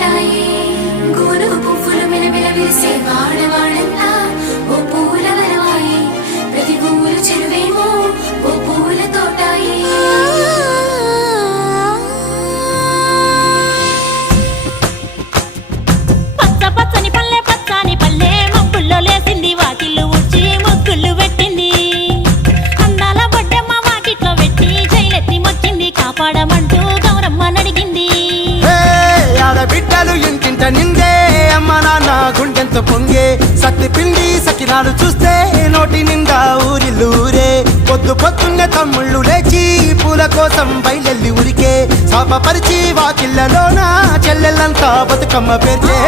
తోటాయి గోను పువ్వులు మిలమిల విరిసే వాడవాడంతా ఓ పూల వరవాయి ప్రతి పువ్వులు చెరువేమో ఓ పూల తోటాయి పచ్చ పచ్చని పల్లె పచ్చని పల్లె మబ్బుల్లో లేసింది వాకిళ్ళు ఊడ్చి ముగ్గులు పెట్టింది అందాల బొడ్డమ్మ వాకిట్లో పెట్టి జైలెత్తి మొక్కింది కాపాడమంటూ గౌరమ్మ నడిగింది ఆడబిడ్డలు ఇంటింట నిందే అమ్మ నాన్న గుండెంతో పొంగే సత్తి పిండి సకినాలు చూస్తే నోటి నిండా ఊరిల్లూరే పొద్దు పొద్దున్నే తమ్ముళ్ళు లేచి పూల కోసం బయలెల్లి ఉరికే శాపపరిచి వాకిళ్ళలోన చెల్లెళ్ళంతా బతుకమ్మ పేర్చే